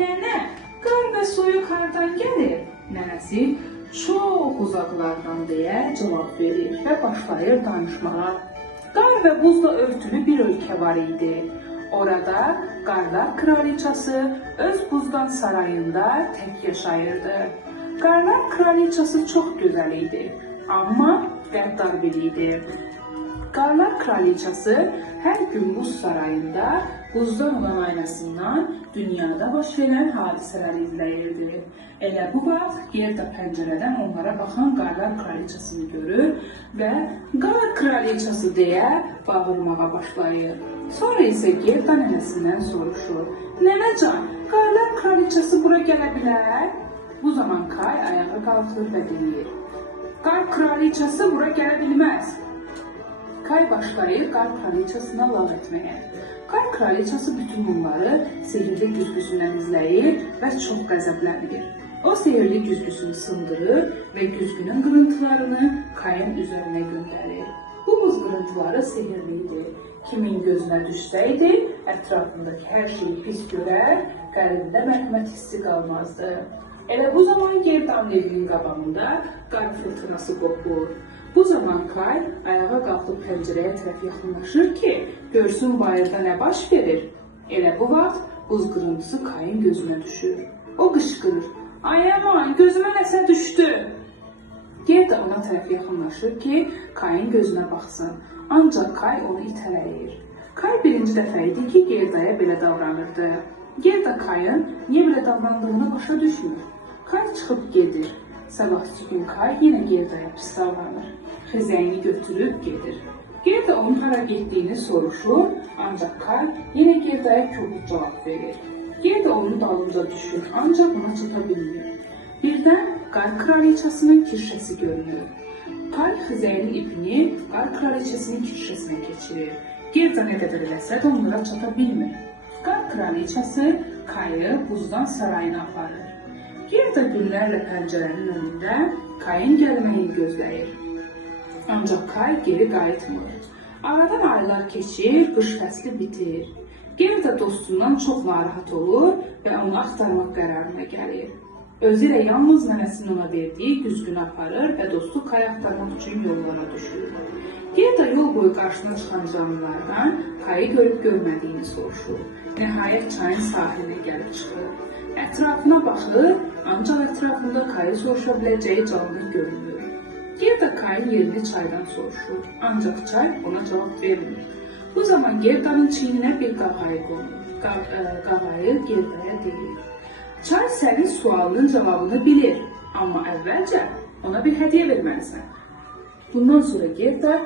Nənə, qar və soyuq hardan gəlir? Nənəsi çox uzaqlardan deyə cavab verir və başlayır danışmağa. Qar və buzla örtülü bir ölkə var idi. Orada Qarlar Kraliçası öz buzdan sarayında tək yaşayırdı. Qarlar Kraliçası çox gözəl idi, amma qəddar biri idi. Qarlar Kraliçası hər gün buz sarayında buzdan olan aynasından dünyada baş verən hadisələri izləyirdi. Elə bu vaxt Gerda pəncərədən onlara baxan Qarlar Kraliçasını görür və Qar Kraliçası deyə bağırmağa başlayır. Sonra isə Gerda nənəsindən soruşur. Nənəcan, Qarlar Kraliçası bura gələ bilər? Bu zaman Kay ayağa qalxır və deyir. Qar Kraliçası bura gələ bilməz. Kay başlayır Qar Kraliçasına lağ etməyə. Qar Kraliçası bütün bunları sehirli güzgüsündən izləyir və çox qəzəblənir. O sehirli güzgüsünü sındırır və güzgünün qırıntılarını Kayın üzərinə göndərir. Bu buz qırıntıları sehirli idi. Kimin gözünə düşsəydi, ətrafındakı hər şeyi pis görər, qəlbində mərhəmət hissi qalmazdı. Elə bu zaman Gerdanın evinin qabağında qar fırtınası qopur. Bu zaman Kay ayağa qalxıb pəncərəyə tərəf yaxınlaşır ki, görsün bayırda nə baş verir. Elə bu vaxt buz qırıntısı Kayın gözünə düşür. O qışqırır. Ay aman, gözümə nəsə düşdü. Gerda ona tərəf yaxınlaşır ki, Kayın gözünə baxsın. Ancaq Kay onu itələyir. Kay birinci dəfə idi ki, Gerdaya belə davranırdı. Gerda Kayın niyə belə davrandığını başa düşmür. Kay çıxıb gedir. Sabahçı gün Kay yenə Gerdaya pis davranır. Xizəyini götürüb gedir. Gerda onun hara getdiyini soruşur, ancaq Kay yenə Gerdaya kobud cavab verir. Gerda onun dalınca düşür, ancaq ona çata bilmir. Birdən Qar Kraliçasının kirşəsi görünür. Kay xizəyinin ipini Qar Kraliçasının kirşəsinə keçirir. Gerda nə qədər eləsə də onlara çata bilmir. Qar Kraliçası Kayı buzdan sarayına aparır. Gerda günlərlə pəncərənin önündə Kayın gəlməyini gözləyir. Ancaq Kay geri qayıtmır. Aradan aylar keçir, qış fəsli bitir. Gerda dostundan çox narahat olur və onu axtarmaq qərarına gəlir. Özü ilə yalnız nənəsinin ona verdiyi güzgünü aparır və dostu Kayı axtarmaq üçün yollara düşür. Gerda yol boyu qarşısına çıxan canlılardan Kayı görüb görmədiyini soruşur. Nəhayət çayın sahilinə gəlib çıxır. Ətrafına baxır, ancaq ətrafında Kayı soruşa biləcəyi canlı görünmür. Gerda Kayın yerini çaydan soruşur, ancaq çay ona cavab vermir. Bu zaman Gerdanın çiyninə bir qağayı qonur. Qağayı Gerdaya deyir. Çay sənin sualının cavabını bilir, amma əvvəlcə ona bir hədiyyə verməlisən. Bundan sonra Gerda